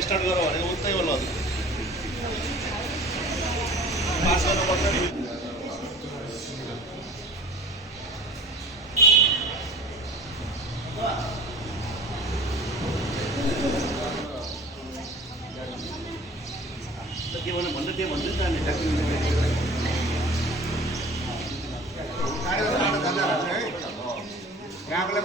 Start गरौँ भनेको उतै होला पास गर्नुपर्छ नि के भन्नु भन्दै त्यो भन्दै त हामी यहाँबाट म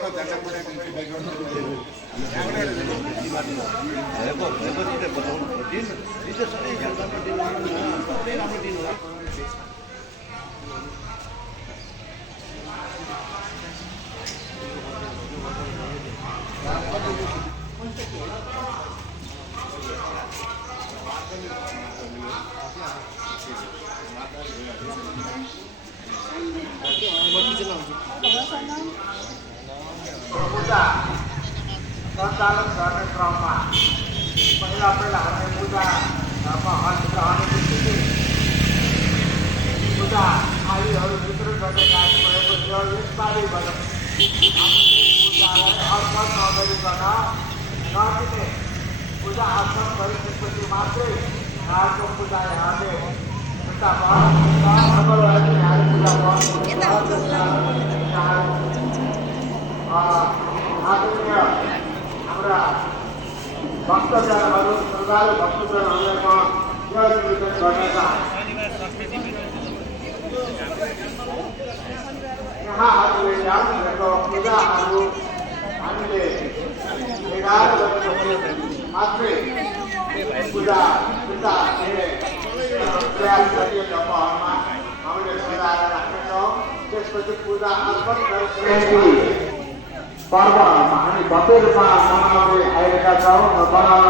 झन्डा सञ्चालन गर्ने क्रममा पहिला हामी पूजा पूजा थालीहरू वितरण गर्ने कार्य गरेको थियो यसपालि पूजालाई अर्पण नगरिकन नदिने पूजा अर्पण गरिसकेपछि मात्रै यहाँको पूजा यहाँले आदरणीय हाम्रा भक्तजनहरू श्रद्धालु भक्तजनहरूलाई म यो निवेदन गर्न चाहन्छु यहाँहरूले ल्याउनुभएको पूजाहरू हामीले 11 बजेपछि मात्रै पूजा प्रयास गरिएको ठाउँमा हामीले सजाएर राख्नेछौँ त्यसपछि पूजा अर्पण गरेपछि पर्व हामी भव्य रूपमा मनाउँदै आएका छौँ र मनाउन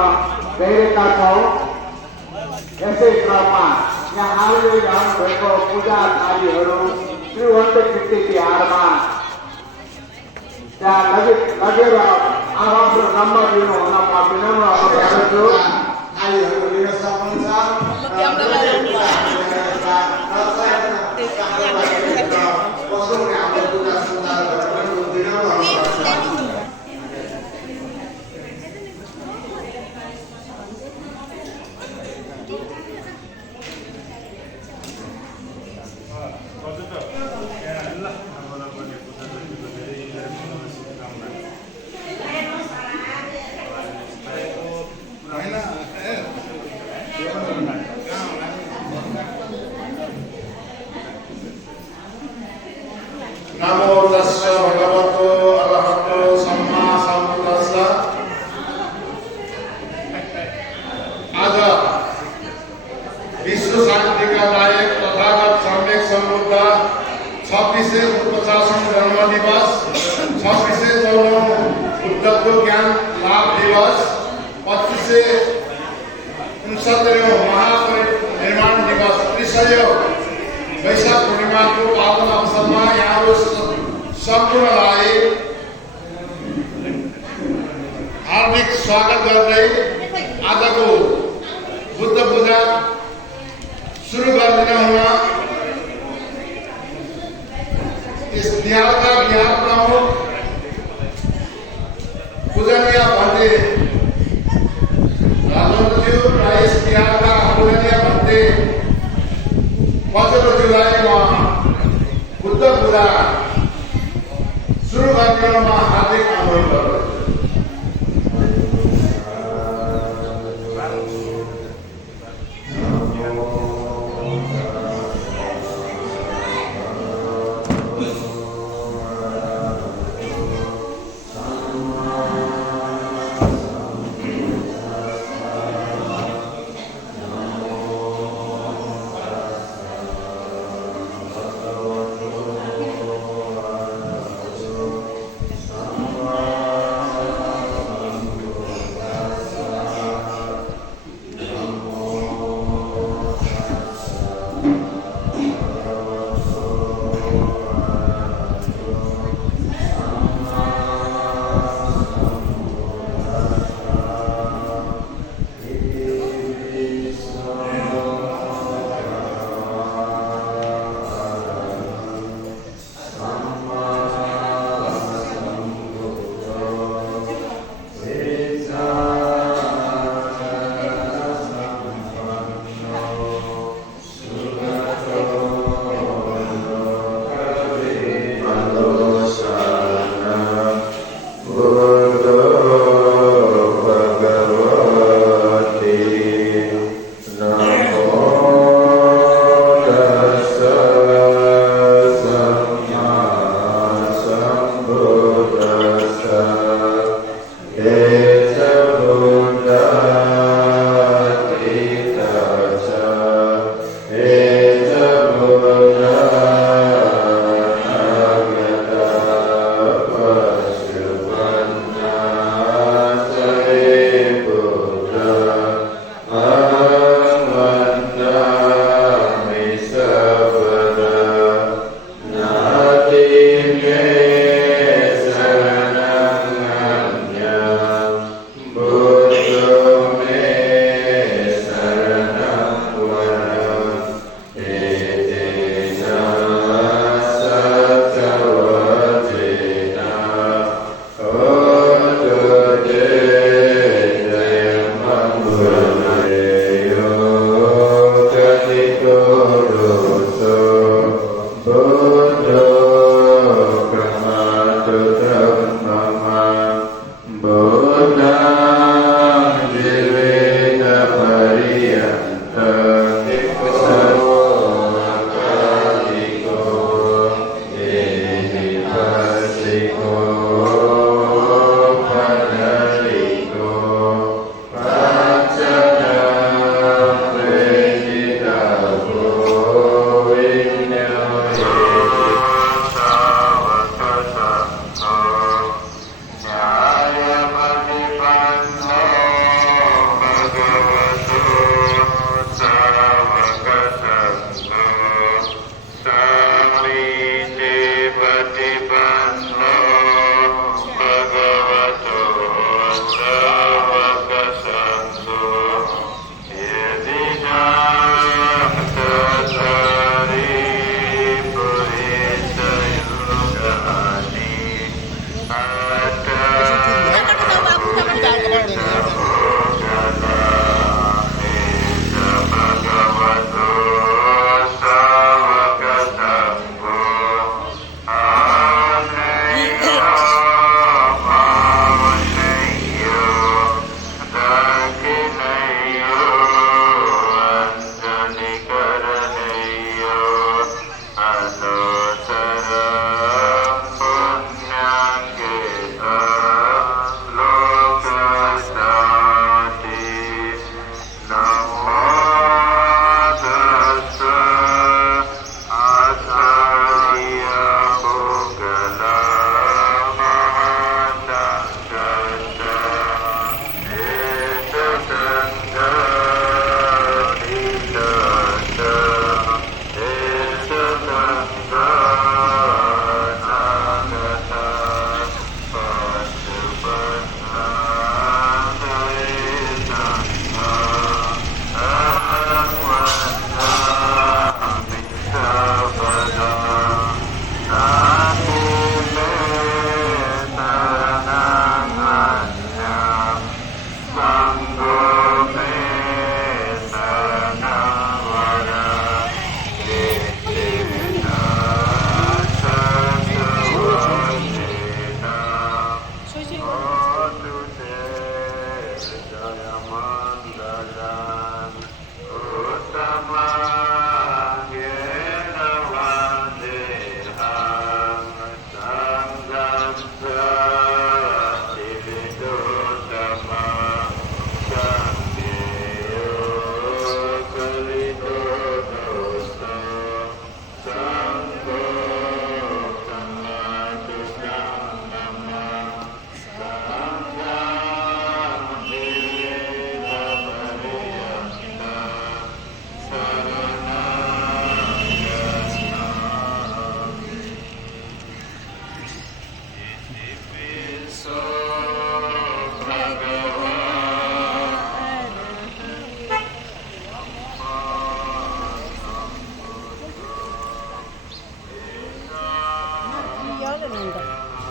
गइरहेका छौँ यसै क्रममा यहाँहरूले ल्याउनुभएको पूजा थालीहरू श्रीवन्त तिहारमा त्यहाँ लगेर आवाज र नम्बर दिनुहुन म विनम्र अनुरोध गर्दछु थालीहरू लिन सक्नुहुन्छ नमो तस्स भगवतो अरहतो सम्मा सम्बुद्धस्स आज विश्व शान्तिका नायक तथागत सम्यक सम्बुद्ध 2649 जन्म दिवस 2654 बुद्धको ज्ञान लाभ दिवस 2569 महापरिनिर्वाण दिवस त्रिसय वैशाख पूर्णिमाको पावन अवसरमा यहाँहरू सम्पूर्णलाई हार्दिक स्वागत गर्दै आजको बुद्ध पूजा सुरु गरिदिन हुन यस तिहारका बिहार प्रमुख पूजनीय भन्ते राजवन्तज्यू र यस तिहारका पूजनीय भन्ते वज्रज्यूलाई म बुद्ध पूजा सुरु गर्नमा हार्दिक अनुरोध गर्दछु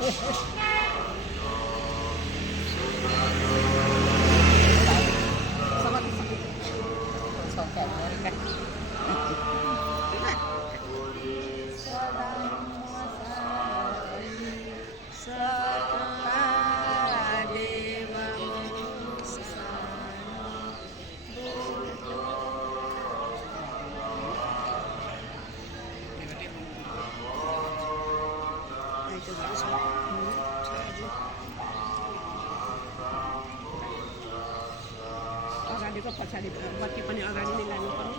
Agadi ko pasali bati pa ni agadi nila ni kami.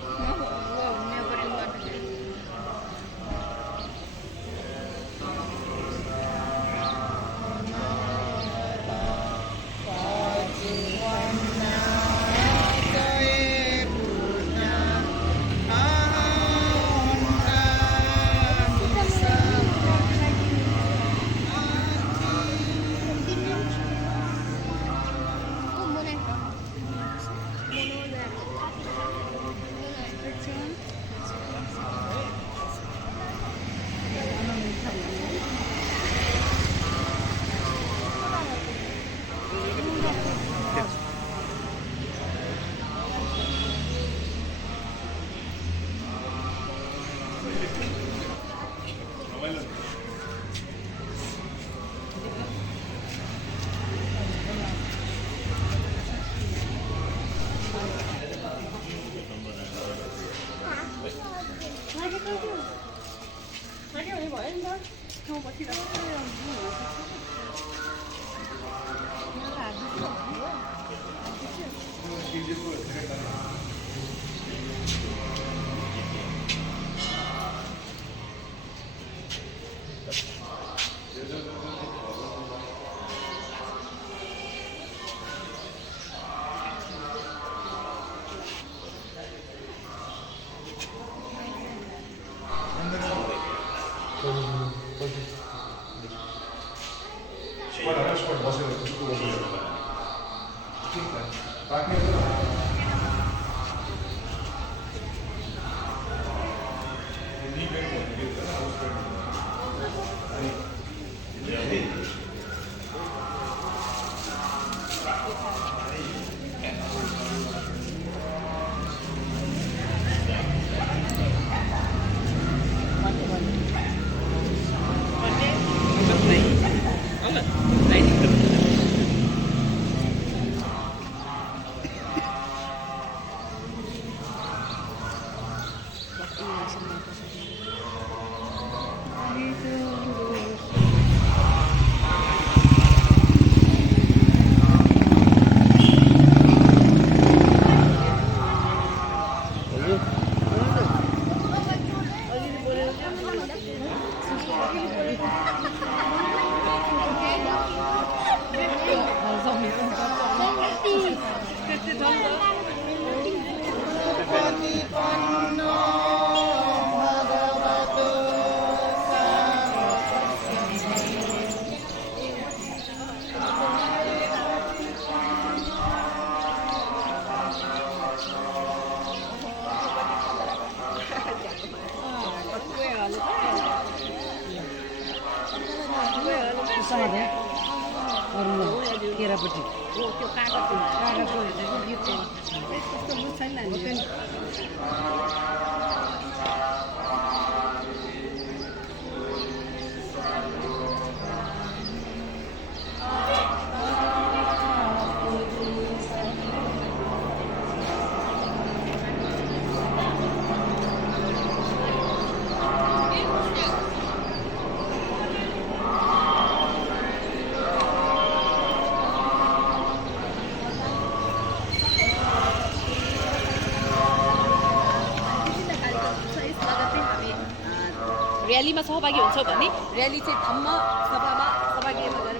र्यालीमा सहभागी हुन्छ भने र्याली चाहिँ धम्म सभामा सहभागीमा गएर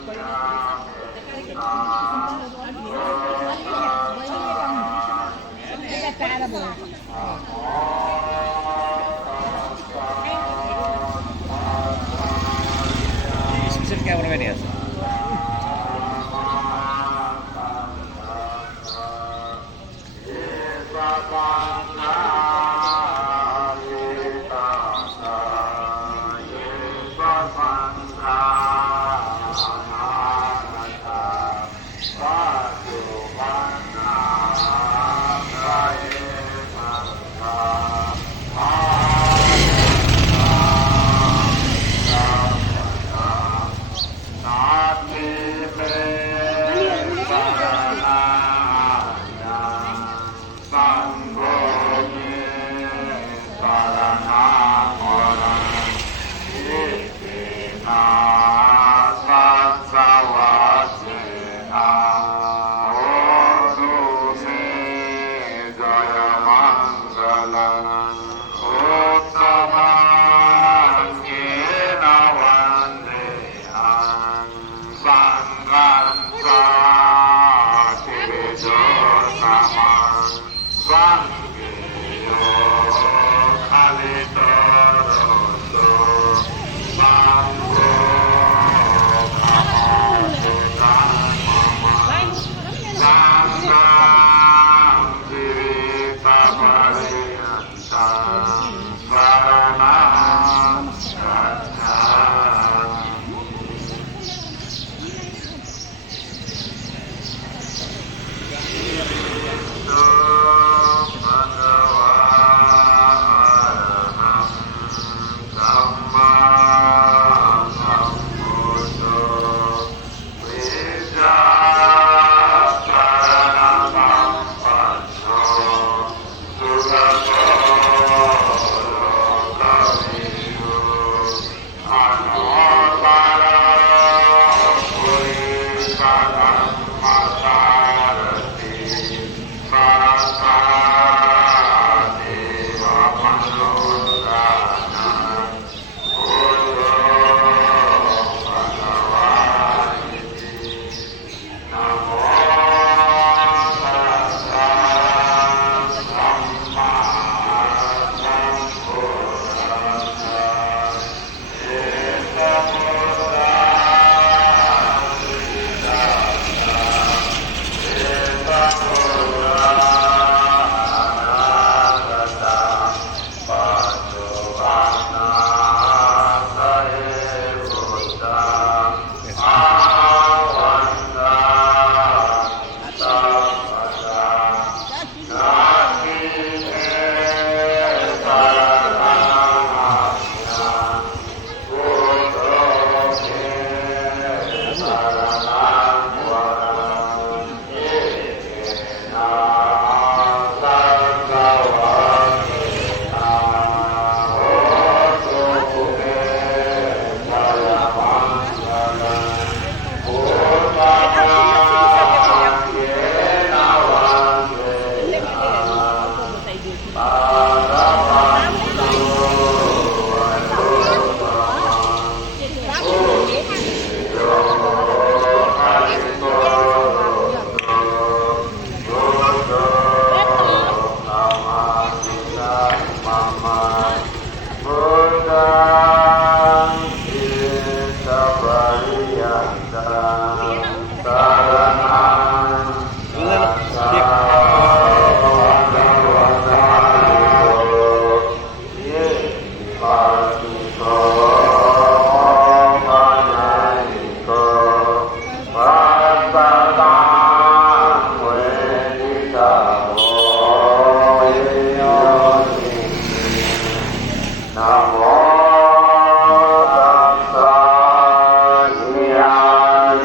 स्पेशल क्यामेराम्यान हेर्छ ယ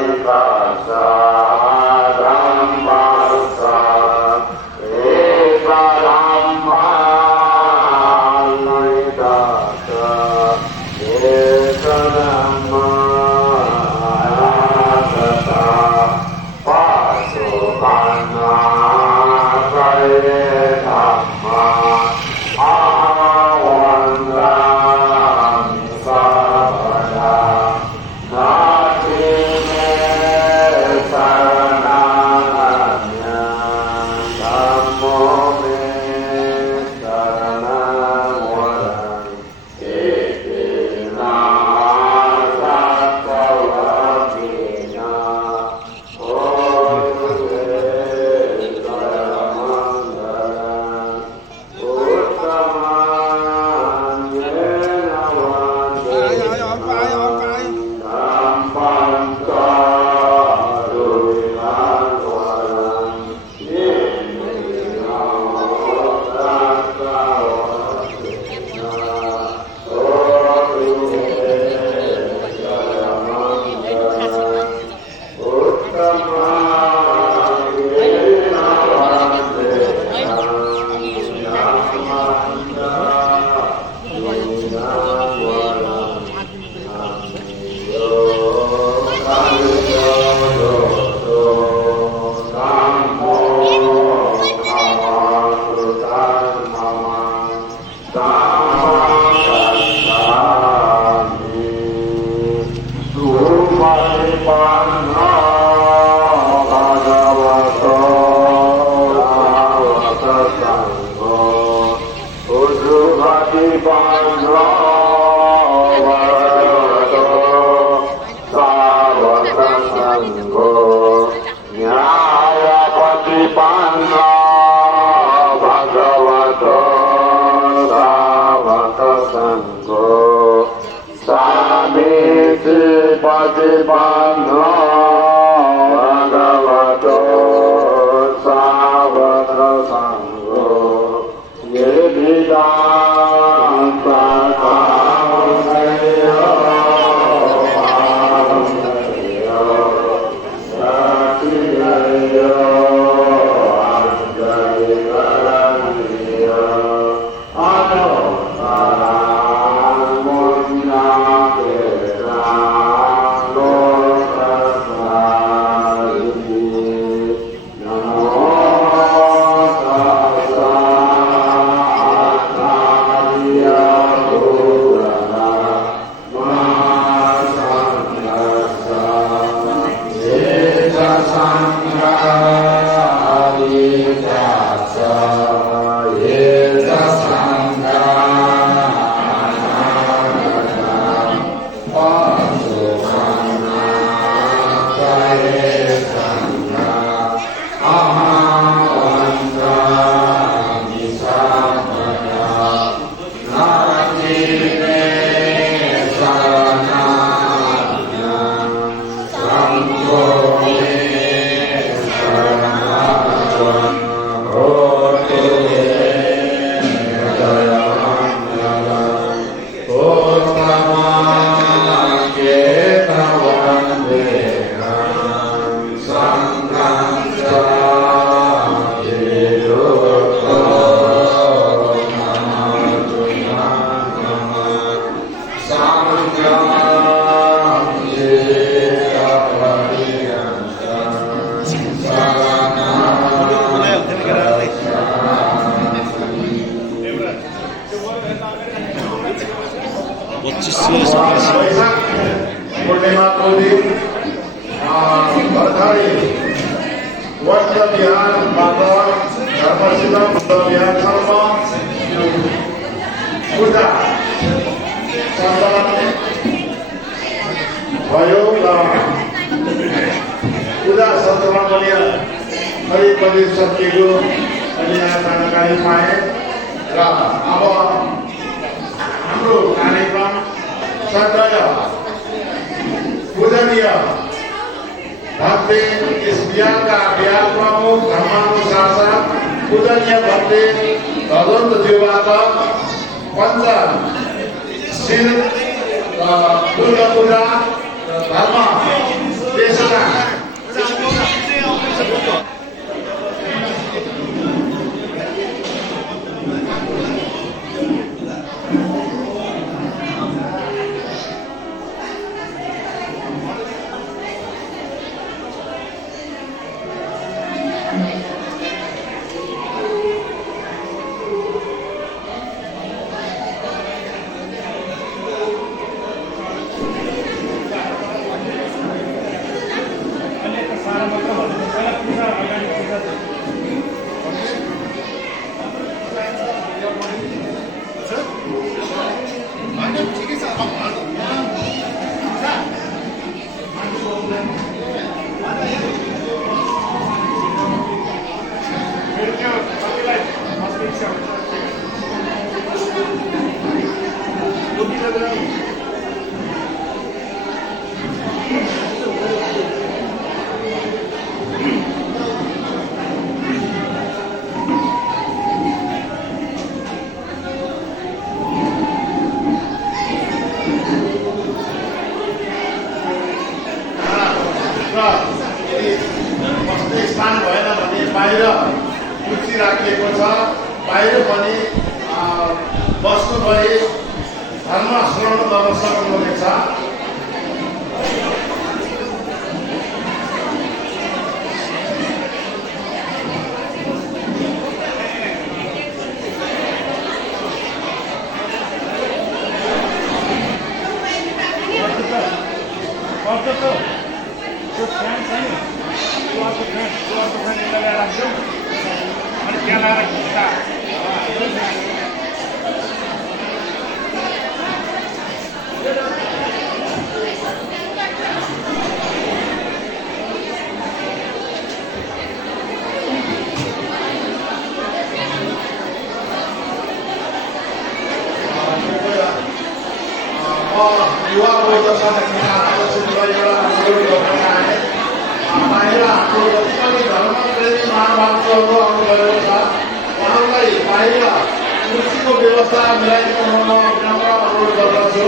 पूर्णिमा को दिन बधाई वक्त बिहान माता धर्मशिला बुद्ध बिहान पूजा सञ्चालन भयो र पूजा सञ्चालन पनि करिब सकिएको अनि यहाँ जानकारी पाएँ र अब हाम्रो कार्यक्रम सधैँ पूजनीय भक्ति इस बिहार का बिहार प्रमुख धर्मानुसार साथ पूजनीय भक्ति भगवंत देवाता पंच शील दुर्गा पूजा धर्म देशना स्थान भएन भने बाहिर कुर्सी राखिएको छ बाहिर पनि बस्नु भए धर्म श्रवण गर्न सक्नुहुनेछ Porto युवा वर्ग संरक्षणका सदस्यहरू एउटा अनुरोध गर्न चाहे बाहिर हाम्रो जति पनि धर्मप्रेमी महानुभावहरू आउनुभएको छ उहाँहरूलाई बाहिर कुर्सीको व्यवस्था मिलाइदिनु हुन विनम्र अनुरोध गर्दछु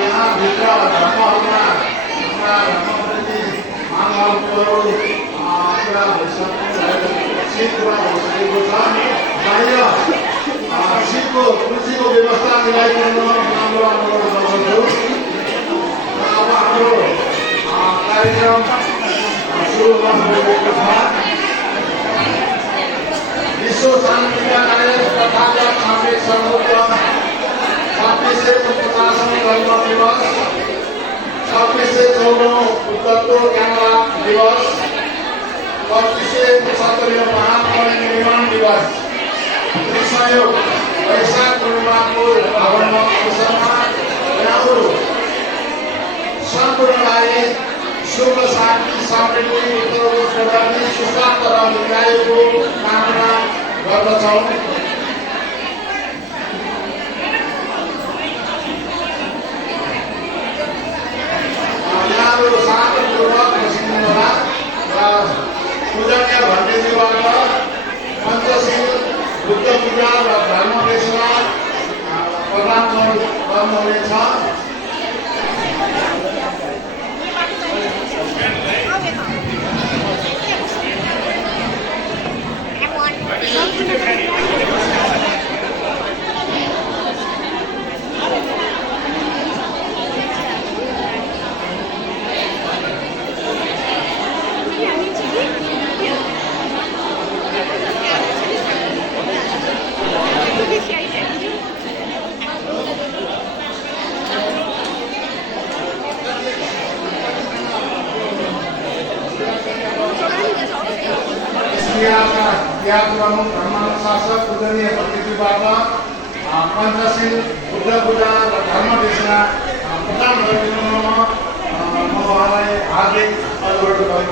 यहाँभित्र धर्महरूमा हाम्रा धर्मप्रेमी महानुभावहरू कुरा भइसकेको छ बाहिर सिटको कुर्सीको व्यवस्था मिलाइदिनु राम्रो अनुरोध गर्दछु अब हाम्रो कार्यक्रम सुरु गर्नुभएको छ विश्व शान्तिका कार्य तथागत सामूहिक सर्वोच्च 2650औं जन्म दिवस 2614औं पुत्रत्व ज्ञानलाभ दिवस 2570औं महापरिनिर्वाण दिवस त्रिसंयोग वैशाख पूर्णिमाको पावन अवसरमा यहाँहरू सम्पूर्णलाई शुभ शान्ति समृद्धि उत्तरोत्तर प्रगति सुस्वास्थ्य र दीर्घायुको कामना गर्दछौँ यहाँहरू शान्तपूर्वक बसिनुहोला र पूजनीय भण्डेजीबाट पञ्चशील बुद्ध पूजा र धर्म देशमा प्रदान गर्नुहुनेछ या प्रमुख धर्मानुशासक पूजनीय भक्तिजीबाट पञ्चशील बुद्ध पूजा र धर्म देशना प्रदान गरिदिनुमा म उहाँलाई हार्दिक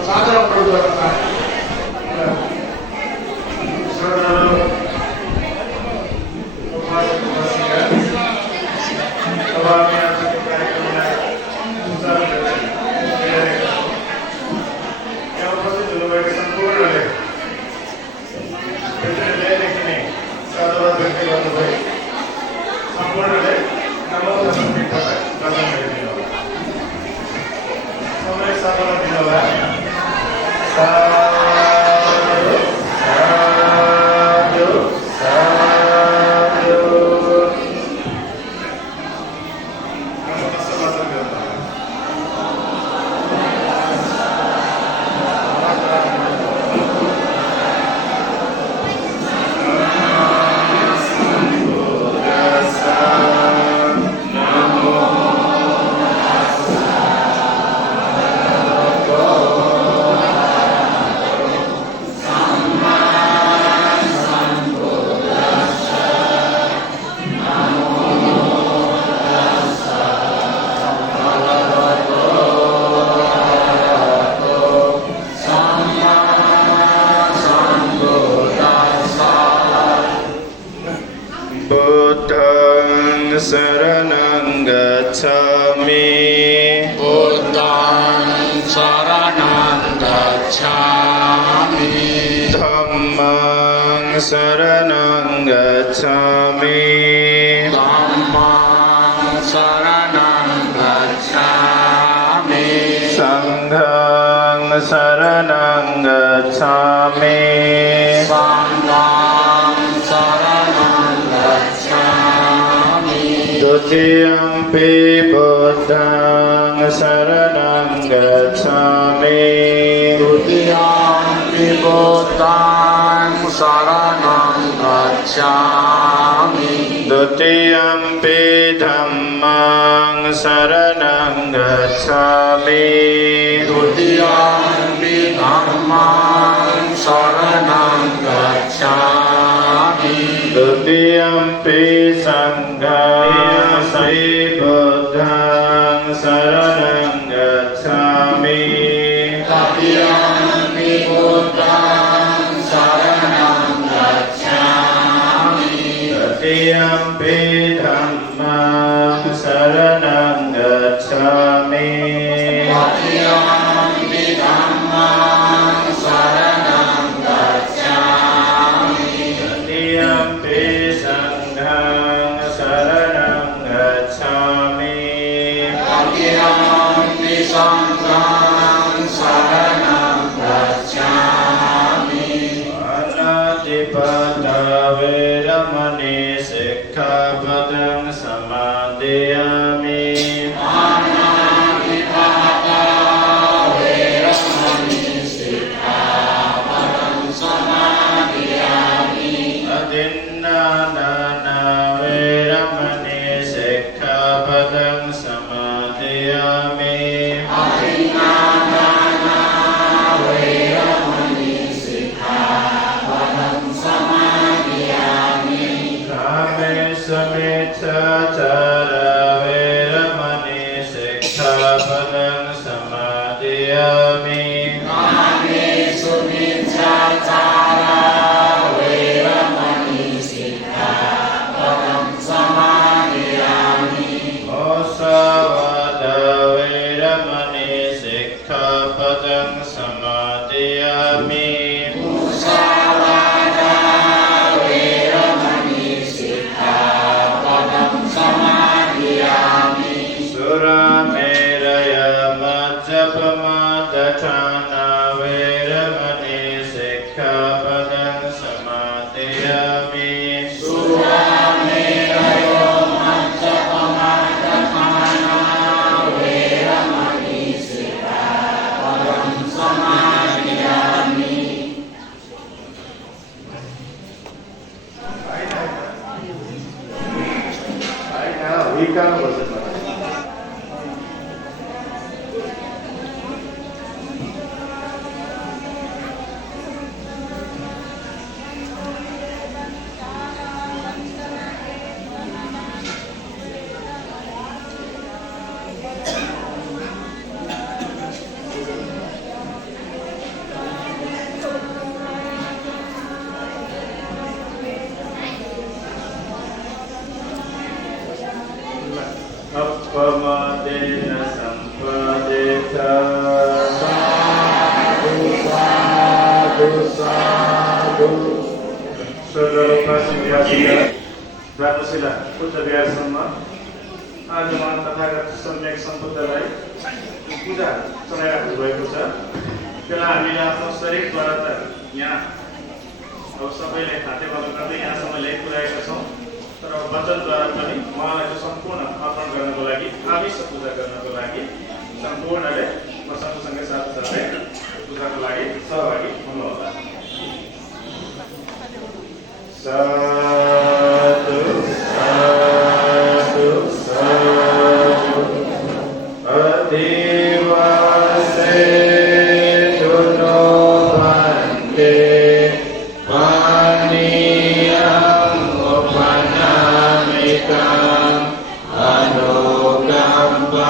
सादर अनुरोध गर्न चाहे शरणं गच्छामि बुद्धं शरणं गच्छामि धम्मं शरणं गच्छामि धम्मं शरणं गच्छामि संघं शरणं गच्छामि संघं शरणं गच्छामि द्वितीयंपि बुद्धं शरणं गच्छामि द्वितीयंपि बुद्धं शरणं गच्छामि द्वितीयंपि धम्मं शरणं गच्छामि द्वितीयंपि ติยัมปิสังฆังสัยพุทธังสรณังกัจฉามิ ตติยัมปิพุทธังสรณังกัจฉามิ ตติยัมปิธัมมังสรณังกัจฉามิ ตติยัมปิธัมมังสรณังกัจฉามิ ตติยัมปิสังฆังสรณังกัจฉามิ ตติยัมปิสังฆังสรณังกัจฉามิ ปานาติปาตาเวรมณีสิกขาปดังสมาธิยามิ ปานาติปาตาเวรมณีสิกขาปดังสมาธิยามิ อทินนานานาเวรมณีสิกขาปดังสมาธิยามิ อทินนานานาเวรมณีสิกขาปดังสมาธิยามิ กาเมสุมิจฉาจาราเวรมณีสิกขาปดังสมาธิยามิ กาเมสุมิจฉาจาราเวรมณีสิกขาปดังสมาธิยามิ โมสาวาทาเวรมณีสิกขาปดังสมาธิยามิ มุสาวาทาเวรมณีสิกขาปดังสมาธิยามิ สุราเมรยมัจจปมาทฐานาเวรมณีสิกขาปดังสมาธิยามิ สุราเมรยมัจจปมาทฐานาเวรมณีสิกขาปดังสมาธิยามิ อัปปมาเดนะสัมปะเดชะ สาธุสาธุสาธุ Saudara Prasidya Ratnasila Putra Biarsama आजमा तथागत सम्यक सम्बुद्धलाई पूजा चलाइराख्नु भएको छ त्यसलाई हामीले आफ्नो शरीरद्वारा त यहाँ अब सबैले खाते गर्नु गर्दै यहाँसम्म ल्याइ पुर्याएका छौँ तर वचनद्वारा पनि उहाँलाई सम्पूर्ण अर्पण गर्नको लागि आमिष पूजा गर्नको लागि सम्पूर्णले म सँगसँगै साथसाथै पूजाको लागि सहभागी हुनुहोला साधु साधु साधु अधिवासे तुनो भन्ते पानीयं उपनामिकम् अनुकम्पम्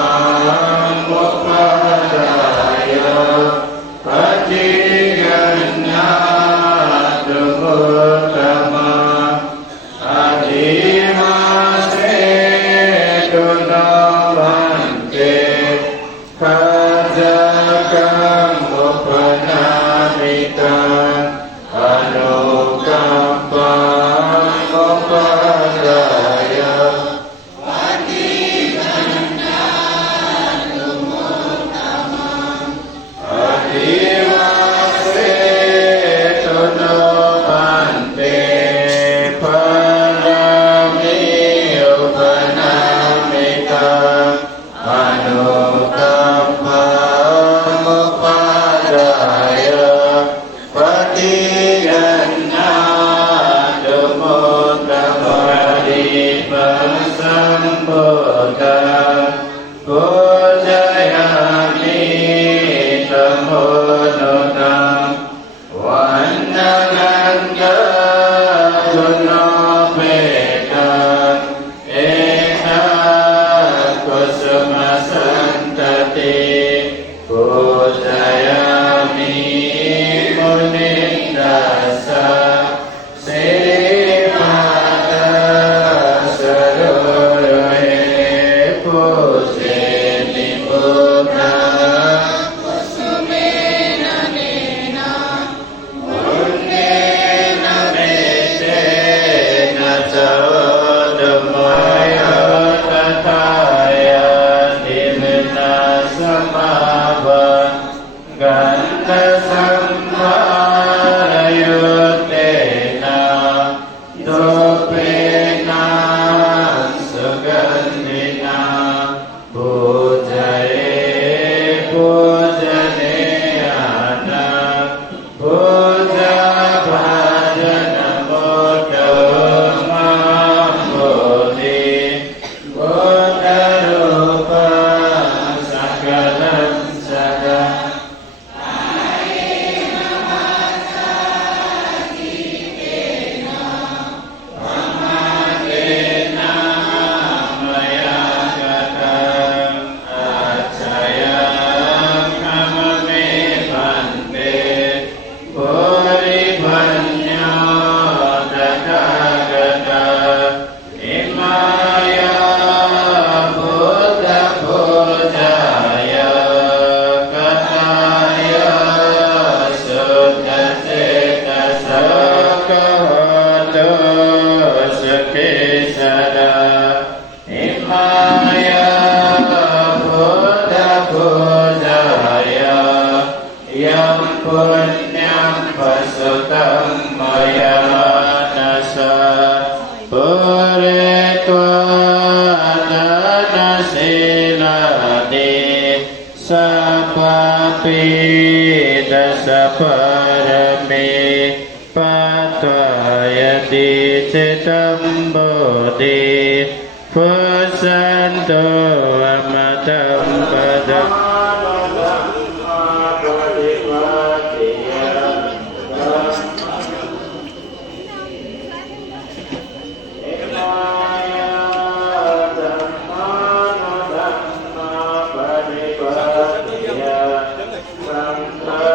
उपदाय Anukampa Pujayami Munindasa Srimata Sarurve Pujeni Buddha Kusumena Nena Mundena Metena Chavodamaya Tathaya Dimna Samava Ganta Sammarayutena Dopena Sugandhina Pujaye Pujaneyana Puja Bhajana Muttama Bodhi Buddha Rupa Sakalam Sada Punyam pasutam maya nasa puretva adana silade sapapi dasaparame patayati citam bodhi pusanto amatam padam Santa